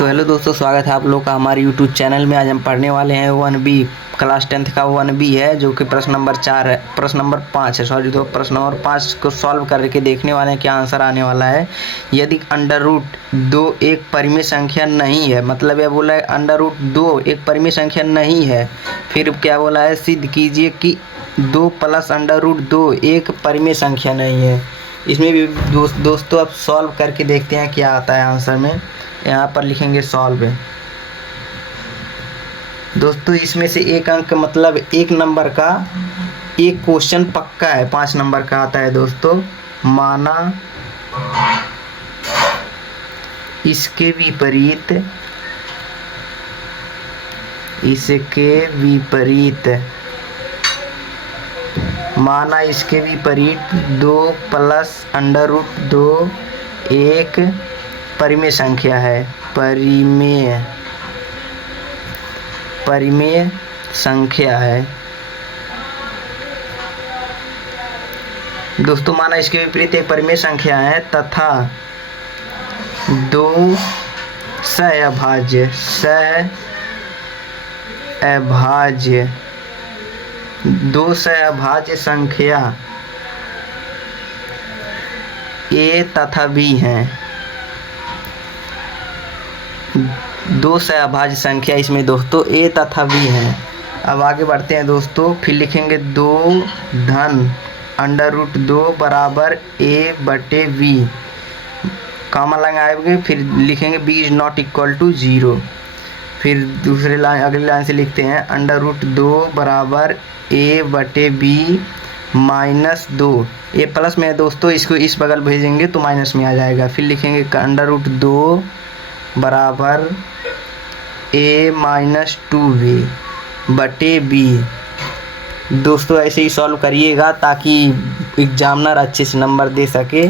So hello दोस्तों, स्वागत है आप लोग का हमारे यूट्यूब चैनल में। आज हम पढ़ने वाले हैं 1B क्लास 10th का 1B है, जो कि प्रश्न नंबर 4 है, प्रश्न नंबर 5 है, सॉरी। तो प्रश्न नंबर 5 को सॉल्व करके देखने वाले हैं क्या आंसर आने वाला है। यदि अंडर रूट 2 एक परिमेय संख्या नहीं है, मतलब यह बोला है अंडर रूट 2 एक परिमेय संख्या नहीं है। फिर क्या बोला है, सिद्ध कीजिए कि 2 प्लस अंडर रूट 2 एक परिमेय संख्या नहीं है। इसमें भी दोस्तों अब सॉल्व करके देखते हैं क्या आता है आंसर में। यहाँ पर लिखेंगे सॉल्व। दोस्तों इसमें से एक अंक मतलब एक नंबर का एक क्वेश्चन पक्का है, 5 नंबर का आता है दोस्तों। माना इसके विपरीत माना इसके विपरीत 2 प्लस अंडर रूट 2 एक परिमेय संख्या है। परिमेय संख्या है दोस्तों। माना इसके विपरीत एक परिमेय संख्या है तथा 2 सहअभाज्य संख्या ए तथा बी हैं। 2 सहअभाज्य संख्या इसमें दोस्तों ए तथा बी हैं। अब आगे बढ़ते हैं दोस्तों। फिर लिखेंगे 2 धन अंडर रूट 2 बराबर ए बटे बी, कॉमा लगाएंगे। फिर लिखेंगे B is not equal to 0। फिर दूसरे लाइन अगली लाइन से लिखते हैं अंडर रूट 2 बराबर ए बटे बी माइनस 2। ए प्लस में है दोस्तों, इसको इस बगल भेजेंगे तो माइनस में आ जाएगा। फिर लिखेंगे अंडर रूट 2 बराबर ए माइनस 2b बटे बी। दोस्तों ऐसे ही सॉल्व करिएगा ताकि एग्जामिनर अच्छे से नंबर दे सके।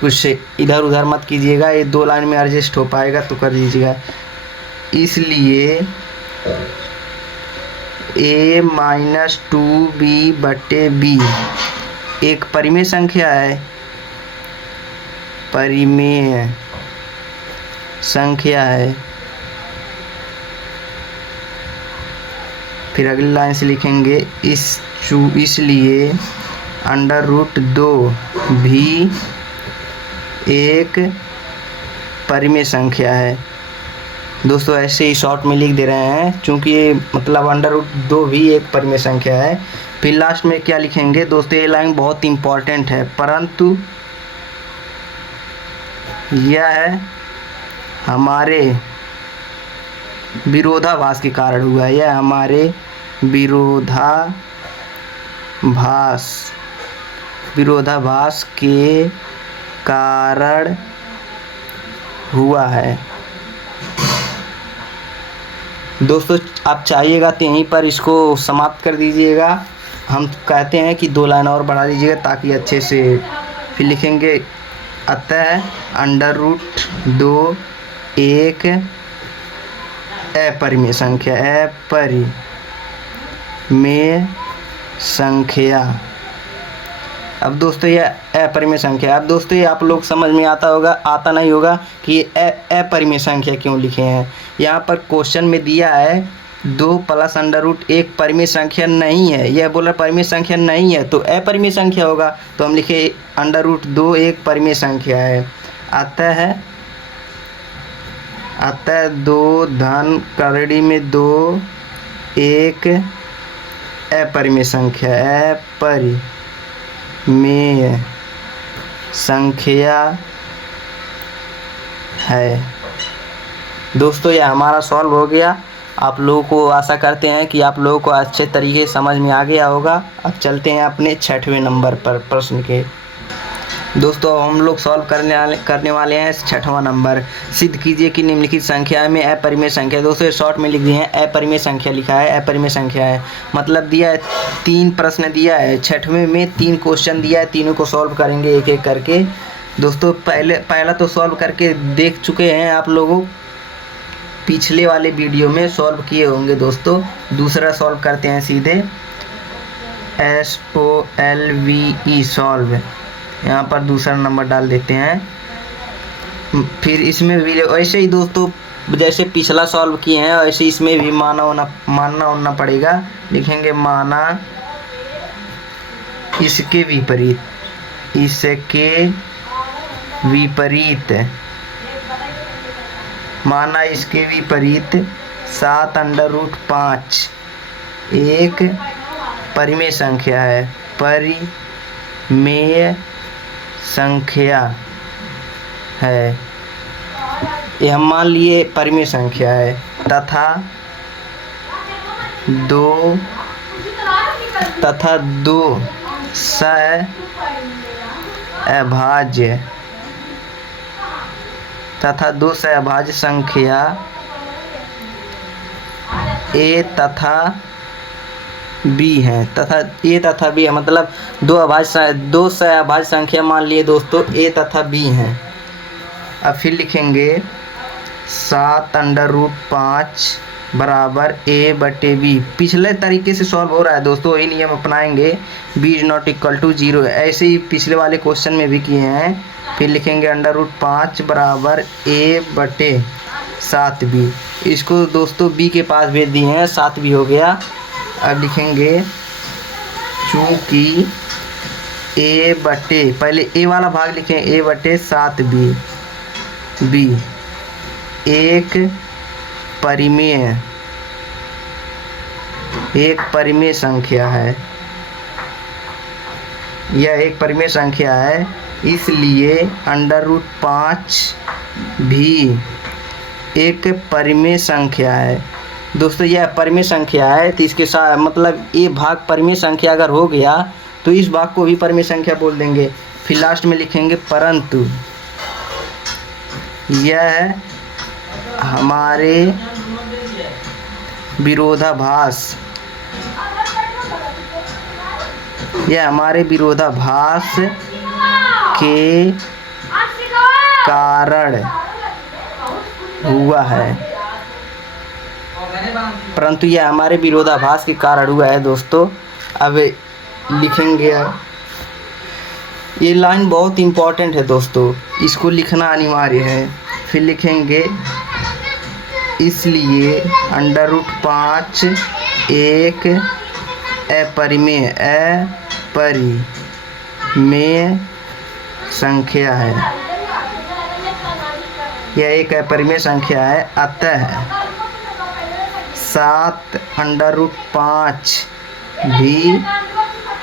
कुछ इधर उधर मत कीजिएगा, ये 2 लाइन में एडजस्ट हो पाएगा तो कर दीजिएगा। इसलिए ए माइनस 2b बटे बी एक परिमेय संख्या है, फिर अगली लाइन से लिखेंगे इसलिए अंडर रूट 2 भी एक परिमेय संख्या है। दोस्तों ऐसे ही शॉर्ट में लिख दे रहे हैं क्योंकि ये मतलब अंडर रूट 2 भी एक परिमेय संख्या है। फिर लास्ट में क्या लिखेंगे दोस्तों, ये लाइन बहुत इंपॉर्टेंट है, परंतु यह है हमारे विरोधाभास के कारण हुआ है। यह हमारे विरोधाभास के कारण हुआ है। दोस्तों आप चाहिएगा तो यहीं पर इसको समाप्त कर दीजिएगा। हम कहते हैं कि 2 लाइन और बढ़ा दीजिएगा ताकि अच्छे से। फिर लिखेंगे अतः अंडर रूट 2 एक अपरिमेय संख्या। अब दोस्तों ये अपरिमेय संख्या, अब दोस्तों ये आप लोग समझ में आता नहीं होगा कि ये अपरिमेय संख्या क्यों लिखे हैं। यहाँ पर क्वेश्चन में दिया है 2 प्लस अंडर रूट एक परिमेय संख्या नहीं है, यह बोला परिमेय संख्या नहीं है तो अपरिमेय संख्या होगा। तो हम लिखे अंडर रूट 2 एक परिमेय संख्या है। अतः 2 धन करड़ी में 2 एक अपरिमेय संख्या है। दोस्तों यह हमारा सॉल्व हो गया। आप लोगों को आशा करते हैं कि आप लोगों को अच्छे तरीके से समझ में आ गया होगा। अब चलते हैं अपने 6वें नंबर पर प्रश्न के। दोस्तों हम लोग सॉल्व करने वाले हैं 6वां नंबर। सिद्ध कीजिए कि निम्नलिखित संख्या में अपरिमेय संख्या। दोस्तों शॉर्ट में लिख दिए हैं अपरिमेय संख्या, लिखा है अपरिमेय संख्या है, मतलब दिया है 3 प्रश्न दिया है। 6वें में 3 क्वेश्चन दिया है, तीनों को सॉल्व करेंगे एक एक करके। दोस्तों पहला तो सॉल्व करके देख चुके हैं आप लोगों, पिछले वाले वीडियो में सॉल्व किए होंगे दोस्तों। दूसरा सॉल्व करते हैं सीधे, SOLVE सॉल्व। यहाँ पर दूसरा नंबर डाल देते हैं। फिर इसमें भी वैसे ही दोस्तों जैसे पिछला सॉल्व किए हैं वैसे इसमें भी मानना होना पड़ेगा। लिखेंगे माना इसके विपरीत, इसके विपरीत, माना इसके विपरीत 7√5 एक परिमेय संख्या है, परिमेय संख्या है, ये हम मान लिए परिमेय संख्या है, तथा दो सहअभाज्य संख्या ए तथा बी है, तथा ए तथा बी है, मतलब दो सहअभाज्य संख्या मान लिए दोस्तों ए तथा बी हैं। अब फिर लिखेंगे 7√5 बराबर a बटे b। पिछले तरीके से सॉल्व हो रहा है दोस्तों, वही नियम अपनाएंगे, b is not equal to 0। ऐसे ही पिछले वाले क्वेश्चन में भी किए हैं। फिर लिखेंगे √5 बराबर a बटे 7b। इसको दोस्तों b के पास भेज दिए हैं, 7b हो गया। अब लिखेंगे चूँकि a बटे, पहले a वाला भाग लिखें, a बटे 7b b एक परिमेय संख्या है, यह एक परिमेय संख्या है, इसलिए √5 भी एक परिमेय संख्या है। दोस्तों यह परिमेय संख्या है तो इसके साथ मतलब ये भाग परिमेय संख्या अगर हो गया तो इस भाग को भी परिमेय संख्या बोल देंगे। फिर लास्ट में लिखेंगे परंतु यह हमारे विरोधाभास के कारण हुआ है, परंतु यह हमारे विरोधाभास के कारण हुआ है दोस्तों। अब लिखेंगे, ये लाइन बहुत इम्पोर्टेंट है दोस्तों, इसको लिखना अनिवार्य है। फिर लिखेंगे इसलिए √5 एक अपरिमेय संख्या है, यह एक अपरिमेय संख्या है, अतः 7√5 भी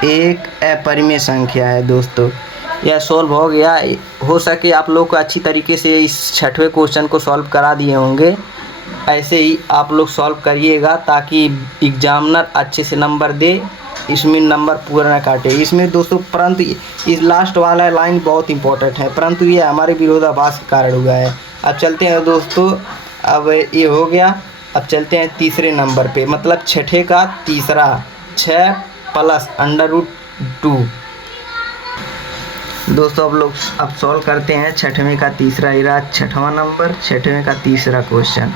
एक अपरिमेय संख्या है दोस्तों। यह सॉल्व हो गया। हो सके आप लोग को अच्छी तरीके से इस 6वें क्वेश्चन को सॉल्व करा दिए होंगे। ऐसे ही आप लोग सॉल्व करिएगा ताकि एग्जामिनर अच्छे से नंबर दे, इसमें नंबर पूरा ना काटे। इसमें दोस्तों परंतु इस लास्ट वाला लाइन बहुत इंपॉर्टेंट है, परंतु ये हमारे विरोधाभास के कारण हुआ है। अब चलते हैं दोस्तों, अब ये हो गया। अब चलते हैं तीसरे नंबर पे, मतलब 6ठे का तीसरा, 6 प्लस √2। दोस्तों अब सॉल्व करते हैं 6वें का तीसरा, ये रहा 6वां नंबर, 6वें का तीसरा क्वेश्चन।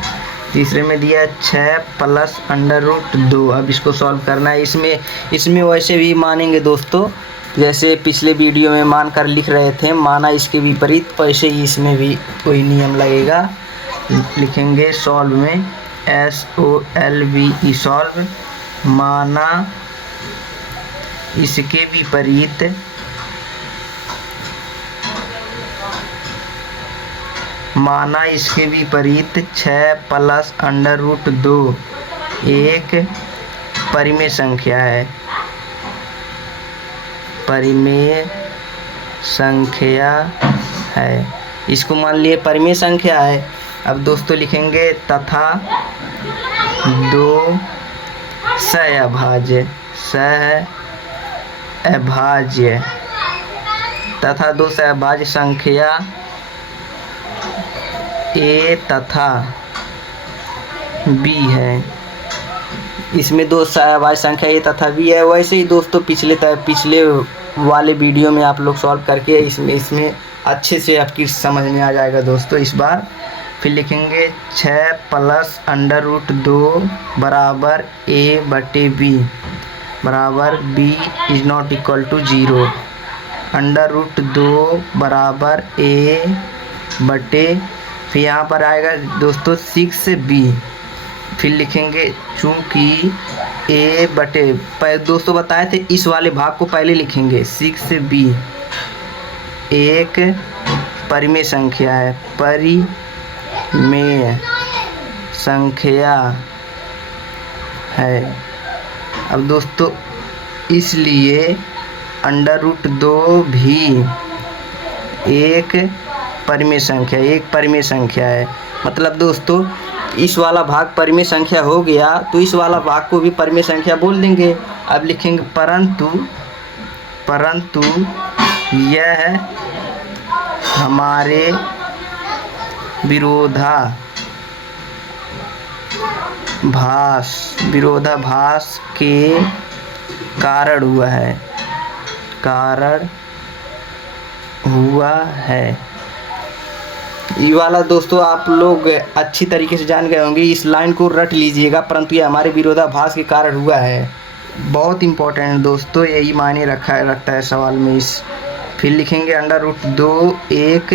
तीसरे में दिया है 6 प्लस √2। अब इसको सॉल्व करना है। इसमें वैसे भी मानेंगे दोस्तों, जैसे पिछले वीडियो में मानकर लिख रहे थे, माना इसके विपरीत, वैसे ही इसमें भी कोई नियम लगेगा। लिखेंगे सॉल्व में SOLVE सॉल्व, माना इसके विपरीत माना इसके विपरीत 6 प्लस √2 एक परिमेय संख्या है, परिमेय संख्या है। इसको मान लिए परिमेय संख्या है। अब दोस्तों लिखेंगे तथा दो सहअभाज्य तथा दो सहअभाज्य संख्या ए तथा बी है। इसमें दो सहअभाज्य संख्या ए तथा बी है। वैसे ही दोस्तों पिछले वाले वीडियो में आप लोग सॉल्व करके इसमें अच्छे से आपकी समझ में आ जाएगा दोस्तों इस बार। फिर लिखेंगे 6 प्लस √2 बराबर a बटे b बराबर b is not equal to 0। √2 बराबर a बटे फिर यहाँ पर आएगा दोस्तों 6b, फिर लिखेंगे चूँकि a बटे दोस्तों बताए थे इस वाले भाग को पहले लिखेंगे। 6b एक परिमेय संख्या है, परिमेय संख्या है। अब दोस्तों इसलिए √2 भी एक परिमेय संख्या है। मतलब दोस्तों इस वाला भाग परिमेय संख्या हो गया तो इस वाला भाग को भी परिमेय संख्या बोल देंगे। अब लिखेंगे परंतु यह हमारे विरोधाभास के कारण हुआ है। ये वाला दोस्तों आप लोग अच्छी तरीके से जान गए होंगे, इस लाइन को रट लीजिएगा, परंतु ये हमारे विरोधाभास के कारण हुआ है। बहुत इम्पोर्टेंट है दोस्तों, यही मायने रखता है सवाल में इस। फिर लिखेंगे √2 एक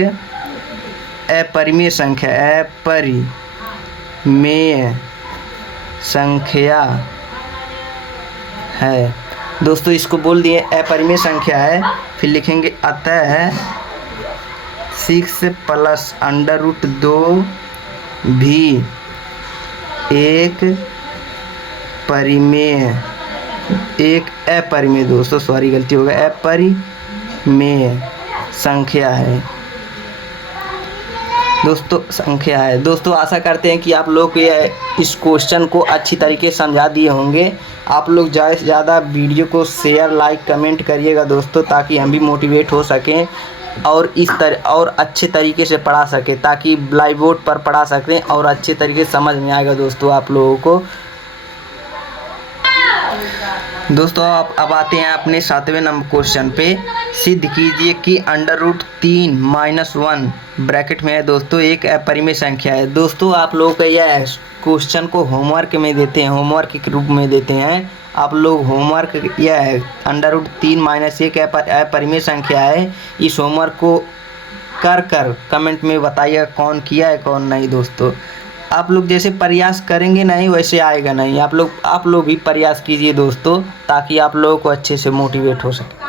अपरिमेय संख्या है। दोस्तों इसको बोल दिए अपरिमेय संख्या है। फिर लिखेंगे अतः 6 + √2 भी एक अपरिमेय दोस्तों, सॉरी गलती हो गया, अपरिमेय संख्या है दोस्तों। आशा करते हैं कि आप लोग इस क्वेश्चन को अच्छी तरीके से समझा दिए होंगे। आप लोग ज़्यादा से ज़्यादा वीडियो को शेयर, लाइक, कमेंट करिएगा दोस्तों, ताकि हम भी मोटिवेट हो सकें और और अच्छे तरीके से पढ़ा सकें, ताकि ब्लैक बोर्ड पर पढ़ा सकें और अच्छे तरीके से समझ में आएगा दोस्तों आप लोगों को। दोस्तों अब आते हैं अपने 7वें नंबर क्वेश्चन पे। सिद्ध कीजिए कि √3 - 1 ब्रैकेट में है दोस्तों एक अपरिमेय संख्या है। दोस्तों आप लोगों को यह क्वेश्चन को होमवर्क में देते हैं, होमवर्क के रूप में देते हैं। आप लोग होमवर्क यह है √3 - 1 अपरिमेय संख्या है। इस होमवर्क को कर कमेंट में बताइएगा कौन किया है कौन नहीं। दोस्तों आप लोग जैसे प्रयास करेंगे नहीं वैसे आएगा नहीं। आप लोग भी प्रयास कीजिए दोस्तों, ताकि आप लोगों को अच्छे से मोटिवेट हो सके।